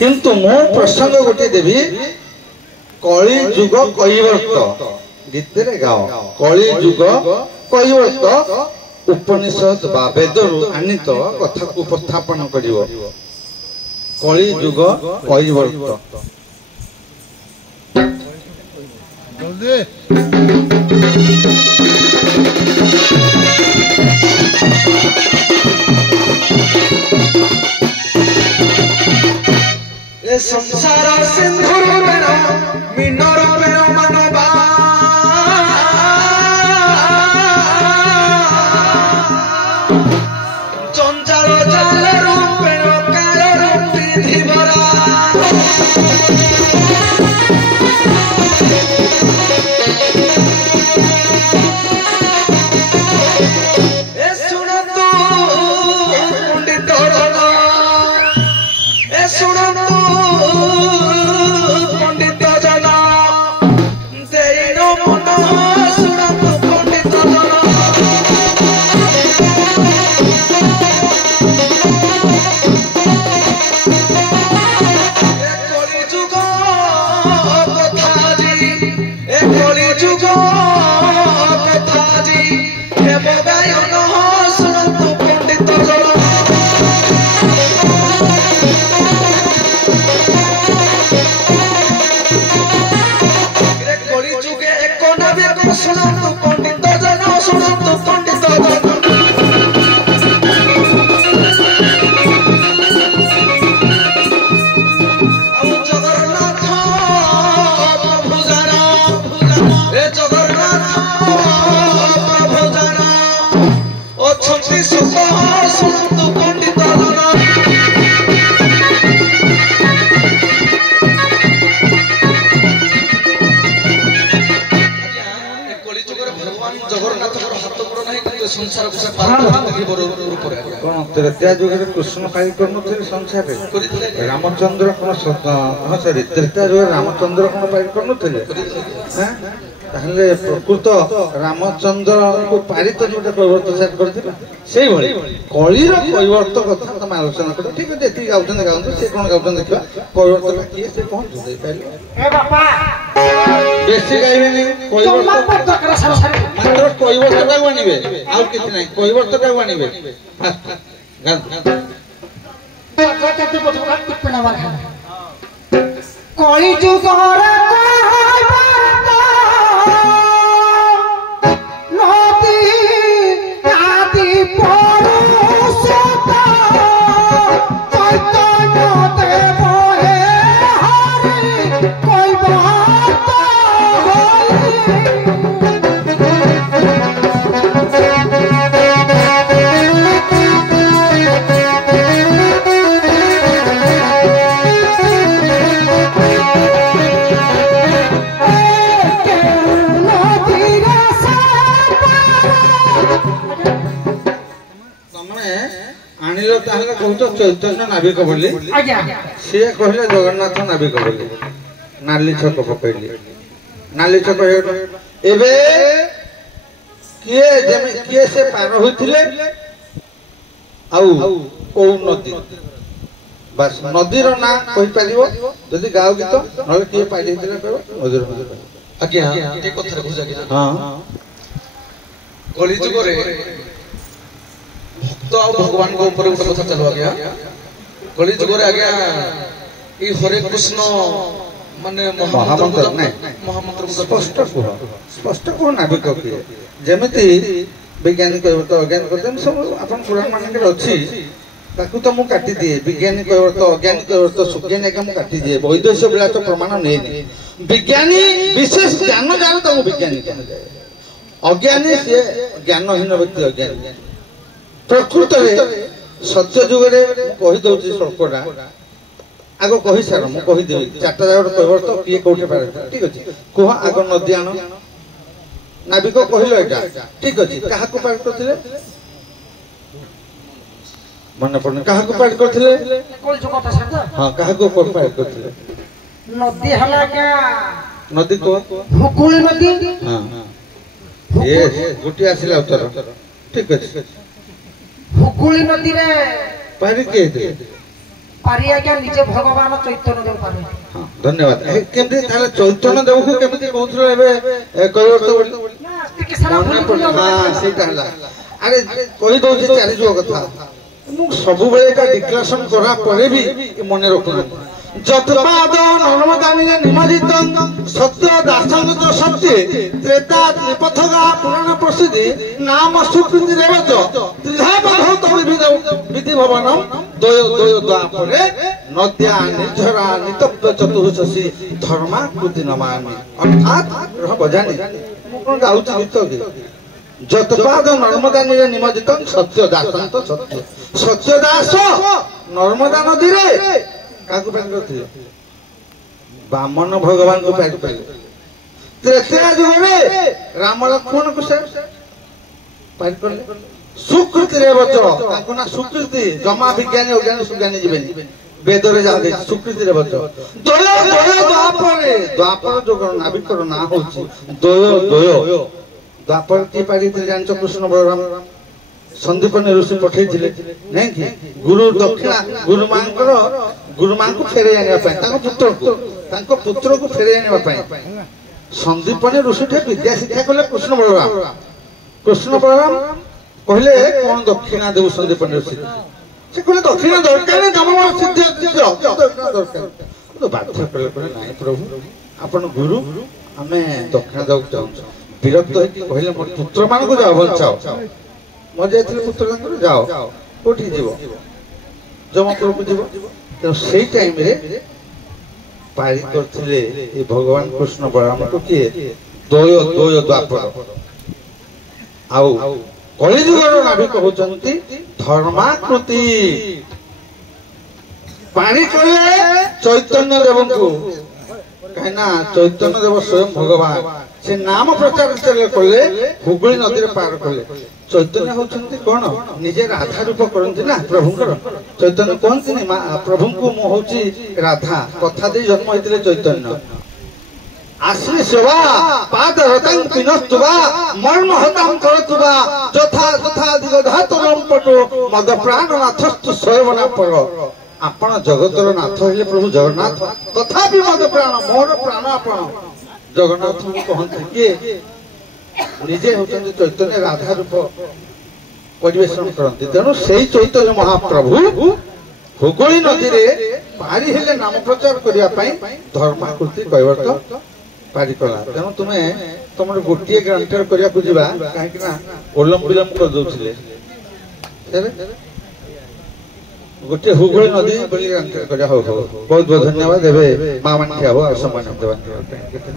किंतु मो प्रसंग गोटे देवी कली जुग कैवर्त गीत रे गाओ कली जुग कैवर्त उपनिषद बा वेदरु आनीत कथा को उपस्थापन करिवो कली जुग कैवर्त जल्दी ए संसार सिंधुर मेरा मिनर मेरा मनोबा चंचल जाल रूपेर काल रूपी धीवरा ए सुनतु पंडित जन ए सुनतु पंडित जन देइनो मन सुनतु पंडित जन सुनतु पंडित जन सुनतु पंडित जन जगन्नाथ प्रभु जन ए जगन्नाथ प्रभु जन अछंती सुख सुनतु पंडित जन जगन्नाथ हाथ गोड़ नहीं कि संसार को से पार करते बड़ रूप रे कोन त्रेता युग रे कृष्ण काई करनथि संसार रे रामचंद्र कोन हां सॉरी त्रेता युग रामचंद्र कोन पार करनथि हैं ताहले प्रकृत रामचंद्र को पारित जोटा परिवर्तन सेट करथिबा सेही भली कली रो परिवर्तन कथा तम आलोचना कर ठीक है एति गाउछन गाउछन से कोन गाउछन देखबा परिवर्तन किए से कोन जुदै पाइले ए बापा बेसी गाइबे नहीं परिवर्तन कर संसार मात्र परिवर्तन का आनिबे आउ किछ नहीं परिवर्तन का आनिबे कते पछुका टिप्पणी मार कली जुग रे चैतन्य नाविक बोली सी कहले जगन्नाथ नाविक बोली नाली छक पकैली नाली छक एबे किए से पार होइथिले आउ को नदी बस नदी रो ना कहि पारिबो जदी गाओ गीत नले किए पाइले हितले कहबो नदी रो आज्ञा ए कथरे बुझा कि हां कली जुग रे भक्त और भगवान को ऊपर ऊपर कथा चलो गया कली जुग रे आज्ञा ई हरे कृष्ण माने महामंत्र नहीं महामंत्र स्पष्ट को नाविक किए जेमिति वैज्ञानिक तो अज्ञान करते सब अपन पुराण मान के अछि ताकू तो मु काटी दिए विज्ञानिक तो अज्ञानिक तो सुज्ञानिक मु काटी दिए वैदेश्य विलास प्रमाण नहीं विज्ञानी विशेष ज्ञान जान तो विज्ञानिक अज्ञानी से ज्ञानहीन व्यक्ति अज्ञानी प्रकृत सत्य जुग रे कहि दउची सरकोडा आगो कहि सार मु कहि देबी चारटा जागर कहबर तो किए कोठे पारे ठीक अछि कोहा आगो नदी आनो नाविक कहिलो एटा ठीक अछि काहा को पार करथिले मन पड़ने काहा को पार करथिले कोल जो कथा सार हां काहा को पार करथिले नदी हला क्या नदी को हुकुल नदी हां ये गुटी आसिला उत्तर ठीक अछि हुकुल नदी रे पार के दे पारी आज्ञा निजे भगवान चैतन्य देव पारे। हां धन्यवाद। केमती ताले चैतन्य देव को केमती कहउथलो एबे कहियो तो ना टिके सारा भूल हां सेटा हला अरे कहि दो जे चारि जो कथा मु सब बेले का डिक्लेरेशन करा परे भी मने रखना जतपाद नर्मदानी निमजित सत्य दासंगत सत्य त्रेता त्रिपथगा पुराण प्रसिद्धि नाम सुकृति रेवच त्रिधा बधौत विधि भवन दय दय द्वापरे नद्या निर्झरा नितप्त चतुर्दशी धर्माकृति नमामि अर्थात रह बजानी मु कोन गाउछ गीत के जतपाद नर्मदानी निमजित सत्य दासंगत सत्य सत्य दास नर्मदा नदी रे काकु पार करथिले बामन भगवान को पार पाइले त्रेता युग में राम लक्ष्मण को से पार करले सुकृति रे बच ताको ना सुकृति जमा विज्ञानी अज्ञानी सुज्ञानी जीवेनी वेद रे जा दे सुकृति रे बच दय दय द्वापर जो नाविकर ना होची दय दय द्वापर की पारी थे जानचो कृष्ण बलराम संदीपन ऋषि पठे नहीं कि गुरु दक्षिणा गुरु मां को फेरे आने पुत्र को फेरे आने संदीपन ऋषि थे विद्या शिक्षा कले कृष्ण बलराम कहले कौन दक्षिणा देव संदीपन ऋषि से कहले दक्षिणा दरकार जम सिद्ध दरकार तो बाध्य कले नहीं प्रभु आपण गुरु आमे दक्षिणा देव चाहू विरक्त कहले मोर पुत्र मान को जाओ बचाओ मजा पुत्र जाओ कोठी जीव जमपुर को जीव तो सेई टाइम रे पारी करथिले ए भगवान कृष्ण बलराम को किए दय दय द्वापर आउ कलिजुगर नाविक होचंती धर्माकृति पानी कले चैतन्य देव को कहना चैतन्य देव स्वयं भगवान से नाम प्रचार कले हुगली नदी पार कले चैतन्य होचंती कोन निजे राधा रूप करंती ना प्रभुकर चैतन्य कहंती नि प्रभु को मो होची राधा कथा दे जन्म होइतले चैतन्य आश्री सेवा पाद रतन पिनस्तुवा मर्म हताम करतुवा जथा तथा दिग धातरम पटो मद प्राणनाथस्तु स्वयंना पर आपण जगतर नाथ हेले प्रभु जगन्नाथ तथापि मद प्राण मोर प्राण आपण जगन्नाथ को कहंती के निजे होचंती चैतन्य राधा रूप परिवेशन करंती तेणु सेई चैतन्य महाप्रभु हुगली नदी रे पारी हेले नाम प्रचार करिया पई धर्माकृति कैवर्त पारी कला तेणु तुमे तमर गोटिए ग्रांटर करिया को जिबा काहे कि ना ओलम विलम कर दोथिले गोटे हुगली नदी बलि ग्रांटर करिया हो बहुत बहुत धन्यवाद एबे मा मान के हो सम्मान देवा।